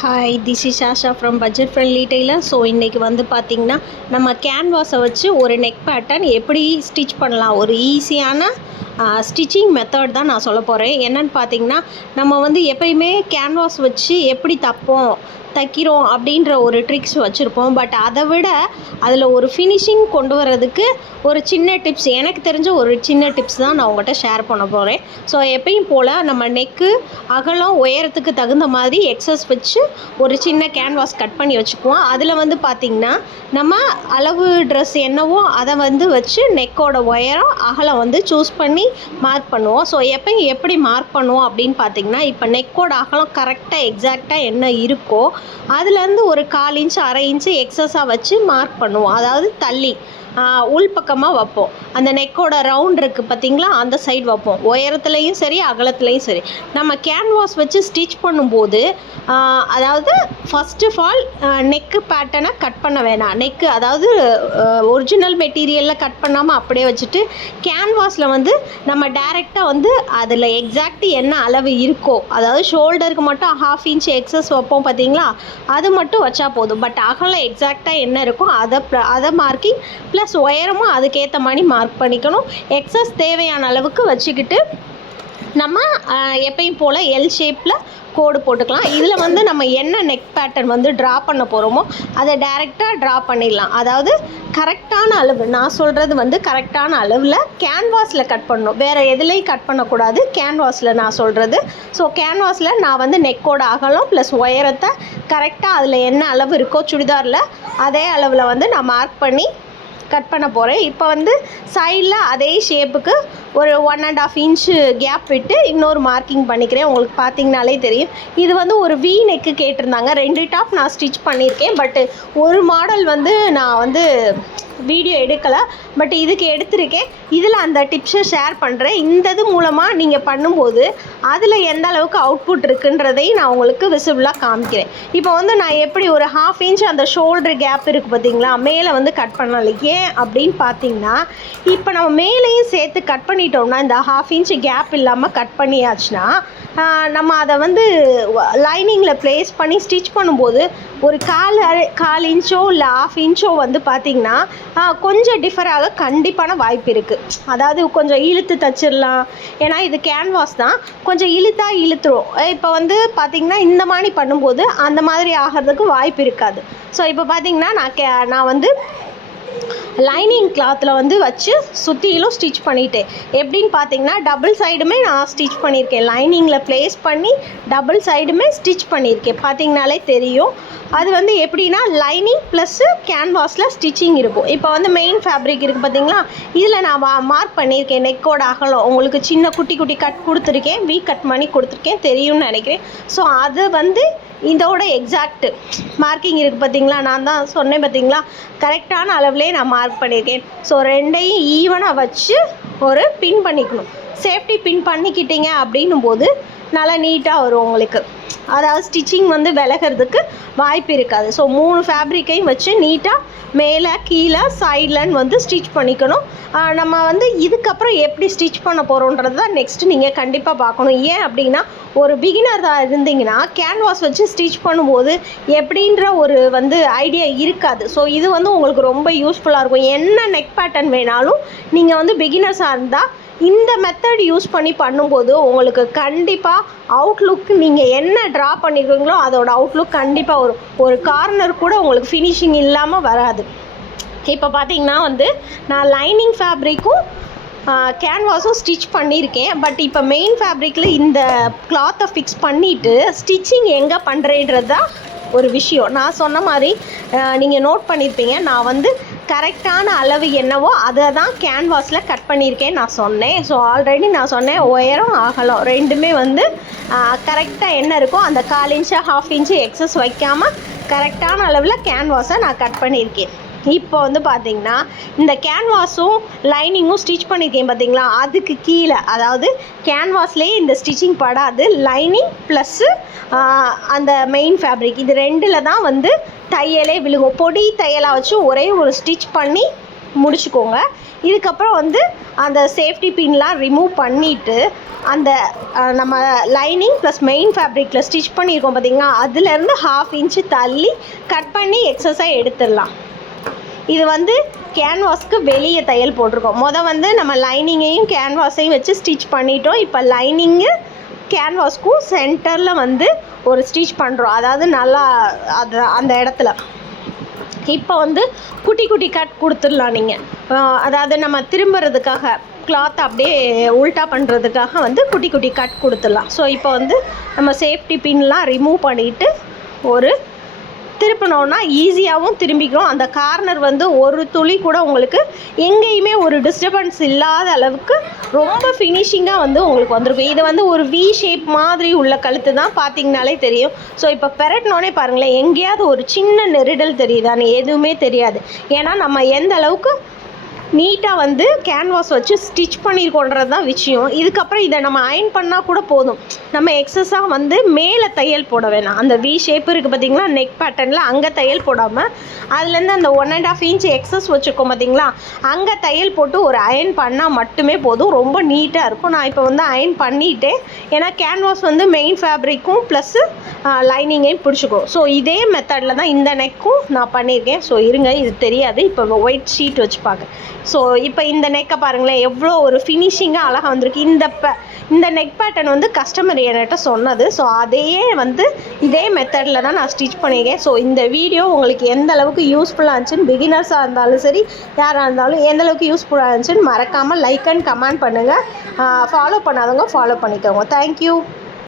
Hi this is Asha from budget friendly tailor so இன்றைக்கி வந்து பார்த்திங்கன்னா நம்ம கேன்வாஸை வச்சு ஒரு நெக் பேட்டர்ன் எப்படி ஸ்டிச் பண்ணலாம்? ஒரு ஈஸியான ஸ்டிச்சிங் மெத்தட் தான் நான் சொல்ல போகிறேன் என்னென்னு பார்த்தீங்கன்னா நம்ம வந்து எப்பயுமே கேன்வாஸ் வச்சு எப்படி தப்போம்? தைக்கிறோம் அப்படின்ற ஒரு ட்ரிக்ஸ் வச்சுருப்போம். பட் அதை விட அதில் ஒரு ஃபினிஷிங் கொண்டு வர்றதுக்கு ஒரு சின்ன டிப்ஸ் எனக்கு தெரிஞ்ச ஒரு சின்ன டிப்ஸ் தான் நான் உங்கள்கிட்ட ஷேர் பண்ண போகிறேன் ஸோ எப்பயும் போல் நம்ம நெக்கு அகலம் உயரத்துக்கு தகுந்த மாதிரி எக்ஸஸ் வச்சு ஒரு சின்ன கேன்வாஸ் கட் பண்ணி வச்சுக்குவோம். அதில் வந்து பார்த்திங்கன்னா நம்ம அளவு ட்ரெஸ் என்னவோ அதை வந்து வச்சு நெக்கோட உயரம் அகலம் வந்து சூஸ் பண்ணி மார்க் பண்ணுவோம். ஸோ எப்பயும் எப்படி மார்க் பண்ணுவோம் அப்படின்னு பார்த்தீங்கன்னா இப்போ நெக்கோட அகலம் கரெக்டாக எக்ஸாக்டாக என்ன இருக்கோ அதுலேருந்து ஒரு கால் இன்ச்சு அரை இன்ச்சு எக்ஸஸாக வச்சு மார்க் பண்ணுவோம். அதாவது தள்ளி. உள்பக்கமாக வைப்போம். அந்த நெக்கோட ரவுண்ட் இருக்குது பார்த்தீங்களா அந்த சைடு வைப்போம். உயரத்துலேயும் சரி அகலத்துலேயும் சரி. நம்ம கேன்வாஸ் வச்சு ஸ்டிச் பண்ணும்போது அதாவது ஃபஸ்ட் ஆஃப் ஆல் நெக்கு பேட்டர்னை கட் பண்ண வேணாம். நெக்கு அதாவது ஒரிஜினல் மெட்டீரியலில் கட் பண்ணாமல் அப்படியே வச்சுட்டு கேன்வாஸில் வந்து நம்ம டேரெக்டாக வந்து அதில் எக்ஸாக்ட் என்ன அளவு இருக்கோ அதாவது ஷோல்டருக்கு மட்டும் ஹாஃப் இன்ச் எக்ஸஸ் வைப்போம் பார்த்தீங்களா அது மட்டும் வச்சா போதும். பட் அகலம் எக்ஸாக்டாக என்ன இருக்கோ அதை அதை மார்க்கிங் ப்ளஸ் உயரமும் அதுக்கேற்ற மாதிரி மார்க் பண்ணிக்கணும். எக்ஸஸ் தேவையான அளவுக்கு வச்சுக்கிட்டு நம்ம எப்பயும் போல் எல் ஷேப்பில் கோடு போட்டுக்கலாம். இதில் வந்து நம்ம என்ன நெக் பேட்டர்ன் வந்து ட்ரா பண்ண போகிறோமோ அதை டைரெக்டாக ட்ரா பண்ணிடலாம். அதாவது கரெக்டான அளவு நான் சொல்கிறது வந்து கரெக்டான அளவில் கேன்வாஸில் கட் பண்ணணும். வேறு எதுலேயும் கட் பண்ணக்கூடாது. கேன்வாஸில் நான் சொல்கிறது ஸோ கேன்வாஸில் நான் வந்து நெக்கோட அகலம் ப்ளஸ் உயரத்தை கரெக்டாக அதில் என்ன அளவு இருக்கோ சுடிதாரில் அதே அளவில் வந்து நான் மார்க் பண்ணி கட் பண்ண போகிறேன் இப்போ வந்து சைடில் அதே ஷேப்புக்கு ஒரு one and half inch gap விட்டு இன்னொரு மார்க்கிங் பண்ணிக்கிறேன். உங்களுக்கு பார்த்தீங்கனாலே தெரியும். இது வந்து ஒரு வி நெக்கு கேட்டிருந்தாங்க. ரெண்டு டாப் நான் ஸ்டிச் பண்ணியிருக்கேன். பட்டு ஒரு மாடல் வந்து நான் வந்து வீடியோ எடுக்கலை பட் இதுக்கு எடுத்திருக்கேன். இதில் அந்த டிப்ஸை ஷேர் பண்ணுறேன் இந்த இது மூலமாக நீங்கள் பண்ணும்போது அதில் எந்த அளவுக்கு அவுட்புட் இருக்குன்றதையும் நான் உங்களுக்கு விசிபிளாக காமிக்கிறேன். இப்போ வந்து நான் எப்படி ஒரு ஹாஃப் இன்ச் அந்த ஷோல்டர் கேப் இருக்குது பார்த்தீங்களா? மேலே வந்து கட் பண்ணலை ஏன் அப்படின்னு பார்த்தீங்கன்னா இப்போ நம்ம மேலேயும் சேர்த்து கட் பண்ணிட்டோம்னா இந்த ஹாஃப் இன்ச் கேப் இல்லாமல் கட் பண்ணியாச்சுன்னா நம்ம அதை வந்து லைனிங்கில் ப்ளேஸ் பண்ணி ஸ்டிச் பண்ணும்போது ஒரு கால் அரை- கால் இன்ச்சோ இல்லை ஆஃப் இன்ச்சோ வந்து பார்த்திங்கன்னா கொஞ்சம் டிஃபர் ஆக கண்டிப்பான வாய்ப்பு இருக்குது அதாவது கொஞ்சம் இழுத்து தச்சிடலாம். ஏன்னா இது கேன்வாஸ் தான். கொஞ்சம் இழுத்தா இழுத்துரும். இப்போ வந்து பார்த்திங்கன்னா இந்த மாதிரி பண்ணும்போது அந்த மாதிரி ஆகிறதுக்கு வாய்ப்பு இருக்காது. ஸோ இப்போ பார்த்திங்கன்னா நான் கே நான் வந்து லைனிங் கிளாத்தில் வந்து வச்சு சுற்றிலும் ஸ்டிச் பண்ணிட்டேன் எப்படின்னு பார்த்தீங்கன்னா டபுள் சைடுமே நான் ஸ்டிச் பண்ணியிருக்கேன் லைனிங்கில் ப்ளேஸ் பண்ணி டபுள் சைடுமே ஸ்டிச் பண்ணியிருக்கேன் பார்த்தீங்கனாலே தெரியும். அது வந்து எப்படின்னா லைனிங் ப்ளஸ்ஸு கேன்வாஸில் ஸ்டிச்சிங் இருக்கும். இப்போ வந்து மெயின் ஃபேப்ரிக் இருக்குது பார்த்தீங்களா இதில் நான் மார்க் பண்ணியிருக்கேன் நெக்கோட அகலம். உங்களுக்கு சின்ன குட்டி குட்டி கட் கொடுத்துருக்கேன். வீ கட் பண்ணி கொடுத்துருக்கேன். தெரியும்னு நினைக்கிறேன். ஸோ அது வந்து இதோட எக்ஸாக்ட் மார்க்கிங் இருக்குது பார்த்தீங்களா நான் தான் சொன்னேன் பார்த்தீங்களா கரெக்டான அளவுலேயே நான் மார்க் பண்ணியிருக்கேன் ஸோ ரெண்டையும் ஈவனாக வச்சு ஒரு பின் பண்ணிக்கணும். சேஃப்டி பின் பண்ணிக்கிட்டீங்க அப்படின்னும் போது நல்லா நீட்டாக வரும் உங்களுக்கு. அதாவது ஸ்டிச்சிங் வந்து விலகிறதுக்கு வாய்ப்பு இருக்காது. ஸோ மூணு ஃபேப்ரிக்கையும் வச்சு நீட்டாக மேலே கீழே சைட்லன்னு வந்து ஸ்டிச் பண்ணிக்கணும். நம்ம வந்து இதுக்கப்புறம் எப்படி ஸ்டிச் பண்ண போகிறோன்றது தான் நெக்ஸ்ட்டு நீங்கள் கண்டிப்பாக பார்க்கணும். ஏன் அப்படின்னா ஒரு பிகினர் தான் இருந்தீங்கன்னா கேன்வாஸ் வச்சு ஸ்டிச் பண்ணும்போது எப்படின்ற ஒரு வந்து ஐடியா இருக்காது. ஸோ இது வந்து உங்களுக்கு ரொம்ப யூஸ்ஃபுல்லாக இருக்கும். என்ன நெக் பேட்டர்ன் வேணாலும் நீங்கள் வந்து பிகினர்ஸாக இருந்தால் இந்த மெத்தட் யூஸ் பண்ணி பண்ணும்போது உங்களுக்கு கண்டிப்பாக அவுட்லுக் நீங்கள் என்ன ட்ரா பண்ணியிருக்கீங்களோ அதோட அவுட்லுக் கண்டிப்பாக வரும். ஒரு கார்னர் கூட உங்களுக்கு ஃபினிஷிங் இல்லாமல் வராது. இப்போ பார்த்தீங்கன்னா வந்து நான் லைனிங் ஃபேப்ரிக்கும் கேன்வாஸும் ஸ்டிச் பண்ணியிருக்கேன். பட் இப்போ மெயின் ஃபேப்ரிக்கில் இந்த கிளாத்தை ஃபிக்ஸ் பண்ணிவிட்டு ஸ்டிச்சிங் எங்கே பண்ணுறேன்றது தான் ஒரு விஷயம். நான் சொன்ன மாதிரி நீங்கள் நோட் பண்ணியிருப்பீங்க நான் வந்து கரெக்டான அளவு என்னவோ அதை தான் கேன்வாஸில் கட் பண்ணியிருக்கேன் நான் சொன்னேன். ஸோ ஆல்ரெடி நான் சொன்னேன் உயரம் அகலம் ரெண்டுமே வந்து கரெக்டாக என்ன இருக்கோ அந்த கால் இன்ச்சு ஹாஃப் இன்ச்சு எக்ஸஸ் வைக்காமல் கரெக்டான அளவில் கேன்வாஸை நான் கட் பண்ணியிருக்கேன். இப்போ வந்து பார்த்தீங்கன்னா இந்த கேன்வாஸும் லைனிங்கும் ஸ்டிச் பண்ணியிருக்கேன் பார்த்தீங்களா அதுக்கு கீழே அதாவது கேன்வாஸ்லேயே இந்த ஸ்டிச்சிங் படாது. லைனிங் ப்ளஸ்ஸு அந்த மெயின் ஃபேப்ரிக் இது ரெண்டில் தான் வந்து தையலே விழுகும். பொடி தையலாக வச்சு ஒரே ஒரு ஸ்டிச் பண்ணி முடிச்சுக்கோங்க. இதுக்கப்புறம் வந்து அந்த சேஃப்டி பின்லாம் ரிமூவ் பண்ணிவிட்டு அந்த நம்ம லைனிங் ப்ளஸ் மெயின் ஃபேப்ரிக்கில் ஸ்டிச் பண்ணியிருக்கோம் பார்த்திங்கன்னா அதுலேருந்து ஹாஃப் இன்ச்சு தள்ளி கட் பண்ணி எக்ஸஸாக எடுத்துடலாம். இது வந்து கேன்வாஸ்க்கு வெளியே தையல் போட்டிருக்கோம். மொதல் வந்து நம்ம லைனிங்கையும் கேன்வாஸையும் வச்சு ஸ்டிச் பண்ணிட்டோம். இப்போ லைனிங்கு கேன்வாஸ்க்கும் சென்டரில் வந்து ஒரு ஸ்டிச் பண்ணுறோம் அதாவது நல்லா அது அந்த இடத்துல. இப்போ வந்து குட்டி குட்டி கட் கொடுத்துடலாம் நீங்கள் அதாவது நம்ம திரும்புறதுக்காக கிளாத் அப்படியே உல்ட்டா பண்ணுறதுக்காக வந்து குட்டி குட்டி கட் கொடுத்துடலாம். ஸோ இப்போ வந்து நம்ம சேஃப்டி பின்லாம் ரிமூவ் பண்ணிவிட்டு ஒரு திருப்பினோன்னா ஈஸியாகவும் திரும்பிக்கிறோம் அந்த கார்னர் வந்து ஒரு துளி கூட உங்களுக்கு எங்கேயுமே ஒரு டிஸ்டர்பன்ஸ் இல்லாத அளவுக்கு ரொம்ப ஃபினிஷிங்காக வந்து உங்களுக்கு வந்திருக்கும். இது வந்து ஒரு வி ஷேப் மாதிரி உள்ள கழுத்து தான் பார்த்தீங்கனாலே தெரியும். ஸோ இப்போ பெரட்டினோடனே பாருங்களேன் எங்கேயாவது ஒரு சின்ன நெருடல் தெரியுதான்னு எதுவுமே தெரியாது. ஏன்னா நம்ம எந்த அளவுக்கு நீட்டாக வந்து கேன்வாஸ் வச்சு ஸ்டிச் பண்ணியிருக்கோன்றது தான் விஷயம். இதுக்கப்புறம் இதை நம்ம அயன் பண்ணால் கூட போதும். நம்ம எக்ஸஸாக வந்து மேலே தையல் போட வேணாம். அந்த வி ஷேப் இருக்குது பார்த்திங்களா? நெக் பேட்டர்னில் அங்கே தையல் போடாமல் அதுலேருந்து அந்த one and half inch excess வச்சுருக்கோம் பார்த்திங்களா? அங்கே தையல் போட்டு ஒரு அயன் பண்ணால் மட்டுமே போதும். ரொம்ப நீட்டாக இருக்கும். நான் இப்போ வந்து அயன் பண்ணிட்டேன். ஏன்னா கேன்வாஸ் வந்து மெயின் ஃபேப்ரிக்கும் ப்ளஸ்ஸு லைனிங்கையும் பிடிச்சிக்கும். ஸோ இதே மெத்தடில் தான் இந்த நெக்கும் நான் பண்ணியிருக்கேன். ஸோ இருங்க இது தெரியாது. இப்போ ஒயிட் ஷீட் வச்சு பார்க்க ஸோ இப்போ இந்த நெக்கை பாருங்களேன் எவ்வளோ ஒரு ஃபினிஷிங்காக அழகாக வந்திருக்கு. இந்த ப இந்த நெக் பேட்டர்ன் வந்து கஸ்டமர் என்கிட்ட சொன்னது. ஸோ அதையே வந்து இதே மெத்தடில் தான் நான் ஸ்டிச் பண்ணியிருக்கேன். ஸோ இந்த வீடியோ உங்களுக்கு எந்த அளவுக்கு யூஸ்ஃபுல்லாக இருந்துச்சுன்னு பிகினர்ஸாக இருந்தாலும் சரி யாராக இருந்தாலும் எந்த அளவுக்கு யூஸ்ஃபுல்லாக இருந்துச்சுன்னு மறக்காமல் லைக் அண்ட் கமெண்ட் பண்ணுங்கள் ஃபாலோ பண்ணாதவங்க ஃபாலோ பண்ணிக்கோங்க. Thank you